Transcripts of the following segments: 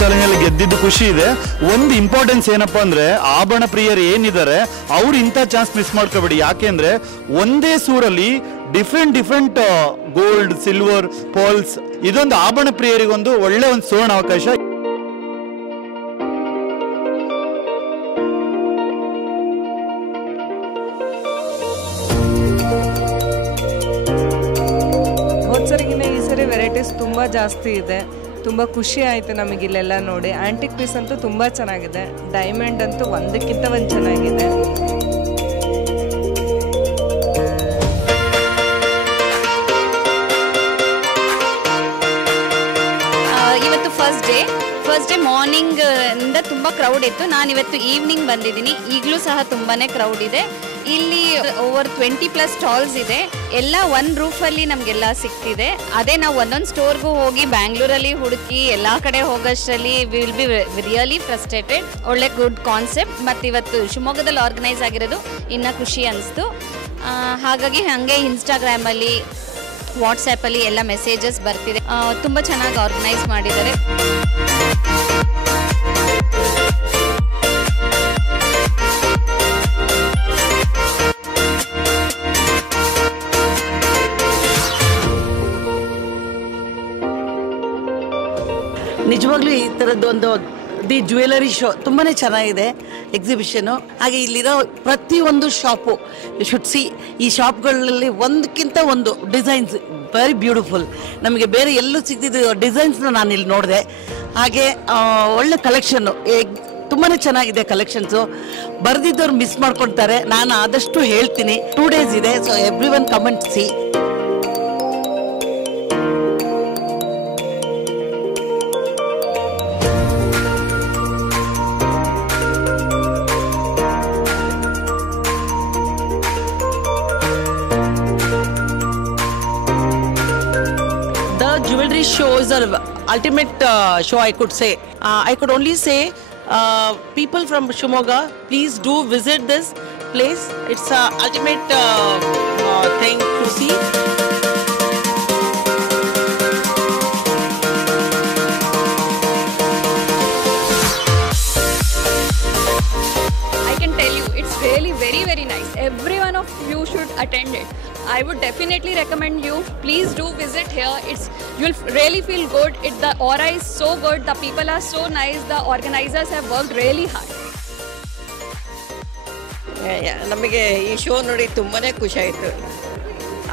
Challenge ಅಲ್ಲಿ ಗೆದ್ದಿದ್ದು ಖುಷಿ ಇದೆ. ಒಂದು ಇಂಪಾರ್ಟೆನ್ಸ್ ಏನಪ್ಪಾ ಅಂದ್ರೆ ಆಭರಣ ಪ್ರಿಯರು ಏನಿದ್ದಾರೆ ಅವ್ರು ಇಂಥ ಚಾನ್ಸ್ ಮಿಸ್ ಮಾಡ್ಕೋಬೇಡಿ. ಯಾಕೆಂದ್ರೆ ಒಂದೇ ಸೂರಲ್ಲಿ ಡಿಫ್ರೆಂಟ್ ಗೋಲ್ಡ್, ಸಿಲ್ವರ್, ಪರ್ಲ್ಸ್, ಇದೊಂದು ಆಭರಣ ಪ್ರಿಯರಿಗೊಂದು ಒಳ್ಳೆ ಒಂದು ಸುವರ್ಣ ಅವಕಾಶ. ಹೋದ್ಸರಿಗಿನ್ನ ಈ ಸರಿ ವೆರೈಟೀಸ್ ತುಂಬ ಜಾಸ್ತಿ ಇದೆ. ತುಂಬ ಖುಷಿ ಆಯಿತು ನಮಗೆ ಇಲ್ಲೆಲ್ಲ ನೋಡಿ. ಆಂಟಿಕ್ ಪೀಸ್ ಅಂತೂ ತುಂಬ ಚೆನ್ನಾಗಿದೆ. ಡೈಮಂಡ್ ಅಂತೂ ಒಂದಕ್ಕಿಂತ ಒಂದು ಚೆನ್ನಾಗಿದೆ. ಇವತ್ತು ಫಸ್ಟ್ ಡೇ ಮಾರ್ನಿಂಗ್ ಇಂದ ತುಂಬ ಕ್ರೌಡ್ ಇತ್ತು. ನಾನು ಇವತ್ತು ಈವ್ನಿಂಗ್ ಬಂದಿದ್ದೀನಿ. ಈಗಲೂ ಸಹ ತುಂಬಾ ಕ್ರೌಡ್ ಇದೆ. ಇಲ್ಲಿ ಓವರ್ 20+ ಸ್ಟಾಲ್ಸ್ ಇದೆ. ಎಲ್ಲ ಒಂದು ರೂಫಲ್ಲಿ ನಮಗೆಲ್ಲ ಸಿಗ್ತಿದೆ. ಅದೇ ನಾವು ಒಂದೊಂದು ಸ್ಟೋರ್ಗೂ ಹೋಗಿ ಬ್ಯಾಂಗ್ಳೂರಲ್ಲಿ ಹುಡುಕಿ ಎಲ್ಲ ಕಡೆ ಹೋಗೋಷ್ಟರಲ್ಲಿ ವಿಲ್ ಬಿ ರಿಯಲಿ ಫ್ರಸ್ಟ್ರೇಟೆಡ್. ಒಳ್ಳೆ ಗುಡ್ ಕಾನ್ಸೆಪ್ಟ್. ಮತ್ತು ಇವತ್ತು ಶಿವಮೊಗ್ಗದಲ್ಲಿ ಆರ್ಗನೈಸ್ ಆಗಿರೋದು ಇನ್ನೂ ಖುಷಿ ಅನಿಸ್ತು. ಹಾಗಾಗಿ ಹಾಗೆ ಇನ್ಸ್ಟಾಗ್ರಾಮಲ್ಲಿ, ವಾಟ್ಸ್ಯಾಪಲ್ಲಿ ಎಲ್ಲ ಮೆಸೇಜಸ್ ಬರ್ತಿದೆ. ತುಂಬ ಚೆನ್ನಾಗಿ ಆರ್ಗನೈಸ್ ಮಾಡಿದ್ದಾರೆ. ನಿಜವಾಗ್ಲೂ ಈ ಥರದ್ದೊಂದು ದಿ ಜ್ಯುವೆಲರಿ ಶೋ ತುಂಬಾ ಚೆನ್ನಾಗಿದೆ ಎಕ್ಸಿಬಿಷನು. ಹಾಗೆ ಇಲ್ಲಿರೋ ಪ್ರತಿಯೊಂದು ಶಾಪು ಶುಡ್ ಸಿ. ಈ ಶಾಪ್ಗಳಲ್ಲಿ ಒಂದಕ್ಕಿಂತ ಒಂದು ಡಿಸೈನ್ಸ್ ವೆರಿ ಬ್ಯೂಟಿಫುಲ್. ನಮಗೆ ಬೇರೆ ಎಲ್ಲೂ ಸಿಗ್ತಿದ್ದ ಡಿಸೈನ್ಸ್ನ ನಾನು ಇಲ್ಲಿ ನೋಡಿದೆ. ಹಾಗೆ ಒಳ್ಳೆ ಕಲೆಕ್ಷನ್ನು, ತುಂಬಾ ಚೆನ್ನಾಗಿದೆ ಕಲೆಕ್ಷನ್ಸು. ಬರೆದಿದ್ದವ್ರು ಮಿಸ್ ಮಾಡ್ಕೊಳ್ತಾರೆ. ನಾನು ಆದಷ್ಟು ಹೇಳ್ತೀನಿ. 2 days ಇದೆ, so every one comment C. Jewelry show is an ultimate show, I could say. I could only say people from Shimoga, please do visit this place. It's an ultimate thing to see. I can tell you, it's really very nice. Every one of you should attend it. I would definitely recommend you. Please do visit here. You'll really feel good. The aura is so good. The people are so nice. The organizers have worked really hard. ನಮಗೆ ಈ show ನೋಡಿ ತುಂಬಾ ಖುಷಿ ಆಯಿತು.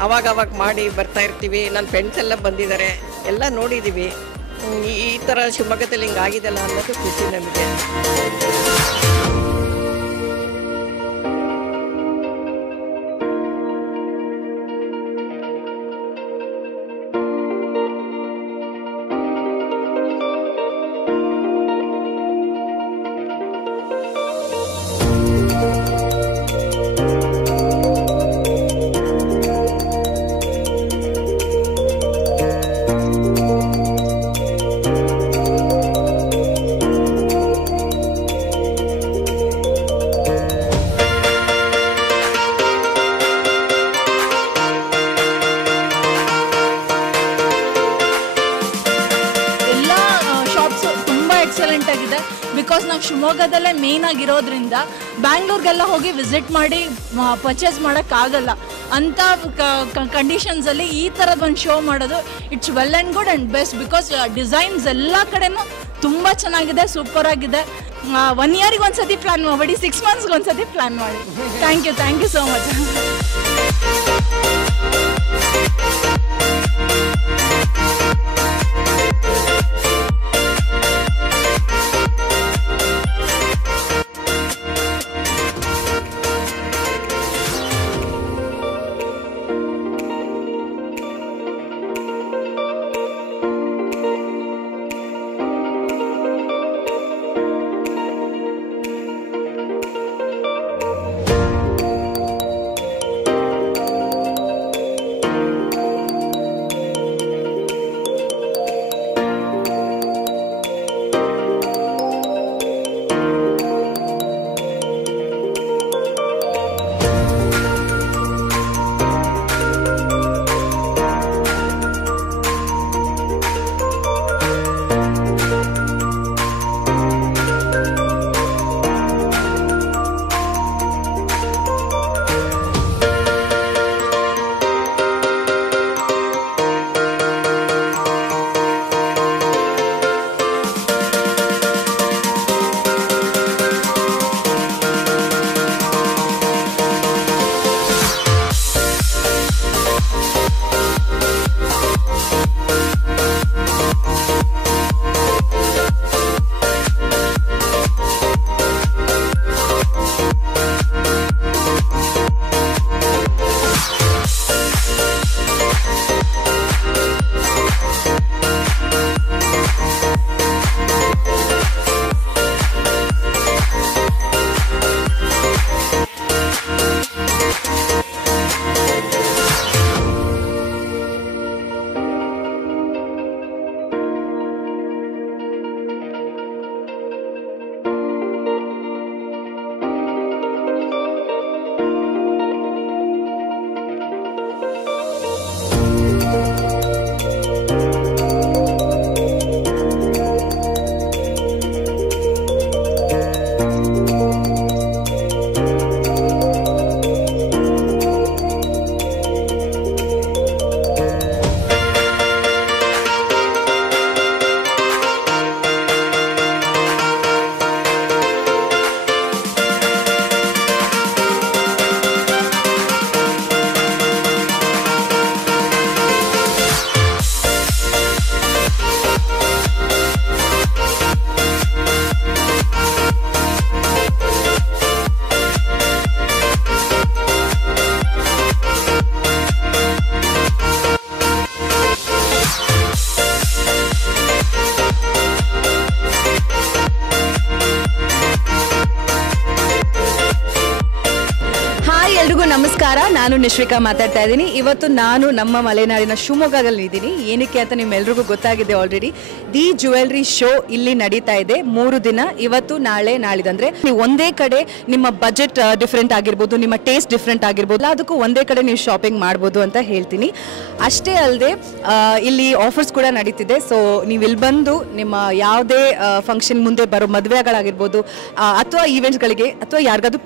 ಅವಾಗ ಮಾಡಿ ಬರ್ತಾ ಇರ್ತೀವಿ. ನನ್ನ ಫ್ರೆಂಡ್ಸ್ ಎಲ್ಲ ಬಂದಿದ್ದಾರೆ, ಎಲ್ಲ ನೋಡಿದ್ದೀವಿ. ಈ ಥರ ಶಿವಮೊಗ್ಗದಲ್ಲಿ ಹಿಂಗಾಗಿದೆಲ್ಲ ಅನ್ನೋದು ಖುಷಿ ನಮಗೆ. ಎಕ್ಸಲೆಂಟ್ ಆಗಿದೆ. ಬಿಕಾಸ್ ನಾವು ಶಿವಮೊಗ್ಗದಲ್ಲೇ ಮೇನ್ ಆಗಿರೋದ್ರಿಂದ ಬ್ಯಾಂಗ್ಳೂರ್ಗೆಲ್ಲ ಹೋಗಿ ವಿಸಿಟ್ ಮಾಡಿ ಪರ್ಚೇಸ್ ಮಾಡೋಕ್ಕಾಗಲ್ಲ. ಅಂಥ ಕಂಡೀಷನ್ಸಲ್ಲಿ ಈ ಥರದ ಒಂದು ಶೋ ಮಾಡೋದು it's well and good and best. Because designs ಎಲ್ಲ ಕಡೆನೂ ತುಂಬ ಚೆನ್ನಾಗಿದೆ, ಸೂಪರ್ ಆಗಿದೆ. 1 yearಗೆ ಒಂದ್ಸತಿ ಪ್ಲ್ಯಾನ್ ಮಾಡಿ, 6 monthsಗೆ ಒಂದ್ಸತಿ ಪ್ಲ್ಯಾನ್ ಮಾಡಿ. Thank you so much. ನಾನು ನಿಶ್ವಿಕಾ ಮಾತಾಡ್ತಾ ಇದ್ದೀನಿ. ಇವತ್ತು ನಾನು ನಮ್ಮ ಮಲೆನಾಡಿನ ಶಿವಮೊಗ್ಗದಲ್ಲಿ ಇದ್ದೀನಿ. ಏನಕ್ಕೆ ಅಂತ ನಿಮ್ಮೆಲ್ರಿಗೂ ಗೊತ್ತಾಗಿದೆ ಆಲ್ರೆಡಿ. ದಿ ಜ್ಯುವೆಲ್ರಿ ಶೋ ಇಲ್ಲಿ ನಡೀತಾ ಇದೆ 3 ದಿನ, ಇವತ್ತು ನಾಳೆ ನಾಳಿದಂದ್ರೆ. ನೀವು ಒಂದೇ ಕಡೆ ನಿಮ್ಮ ಬಜೆಟ್ ಡಿಫ್ರೆಂಟ್ ಆಗಿರ್ಬೋದು, ನಿಮ್ಮ ಟೇಸ್ಟ್ ಡಿಫ್ರೆಂಟ್ ಆಗಿರ್ಬೋದು, ಅದಕ್ಕೂ ಒಂದೇ ಕಡೆ ನೀವು ಶಾಪಿಂಗ್ ಮಾಡ್ಬೋದು ಅಂತ ಹೇಳ್ತೀನಿ. ಅಷ್ಟೇ ಅಲ್ಲದೆ ಇಲ್ಲಿ ಆಫರ್ಸ್ ಕೂಡ ನಡೀತಿದೆ. ಸೊ ನೀವು ಇಲ್ಲಿ ಬಂದು ನಿಮ್ಮ ಯಾವುದೇ ಫಂಕ್ಷನ್ ಮುಂದೆ ಬರೋ ಮದುವೆಗಳಾಗಿರ್ಬೋದು ಅಥವಾ ಈವೆಂಟ್ಸ್ಗಳಿಗೆ ಅಥವಾ ಯಾರಿಗಾದ್ರೂ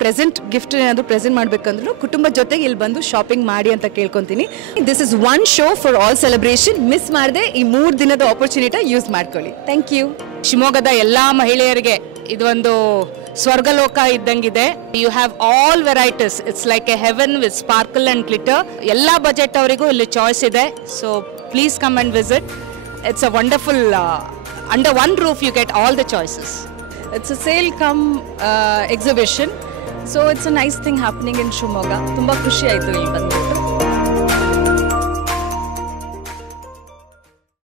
ಗಿಫ್ಟ್ ಏನಾದರೂ ಪ್ರೆಸೆಂಟ್ ಮಾಡಬೇಕಂದ್ರೂ ಕುಟುಂಬದ ಜೊತೆಗೆ ಇಲ್ಲಿ ಬಂದು ಶಾಪಿಂಗ್ ಮಾಡಿ ಅಂತ ಕೇಳ್ಕೊತೀನಿ. This is one show for all celebration. Miss ಮಾಡದೆ ಈ 3 ದಿನದ ಆಪರ್ಚುನಿಟಿ ಯೂಸ್ ಮಾಡ್ಕೊಳ್ಳಿ. Thank you. ಶಿವಮೊಗ್ಗದ ಎಲ್ಲ ಮಹಿಳೆಯರಿಗೆ ಇದೊಂದು ಸ್ವರ್ಗಲೋಕ ಇದ್ದಂಗಿದೆ. You have all varieties. It's like a heaven with sparkle and glitter. ಎಲ್ಲ ಬಜೆಟ್ ಅವರಿಗೂ ಇಲ್ಲಿ ಚಾಯ್ಸ್ ಇದೆ. So please come and visit. It's a wonderful under one roof you get all the choices. It's a sale cum exhibition. So it's a nice thing happening in Shivamogga. ತುಂಬ ಖುಷಿ ಆಯಿತು ಇಲ್ಲಿ ಬಂದ್ಬಿಟ್ಟು.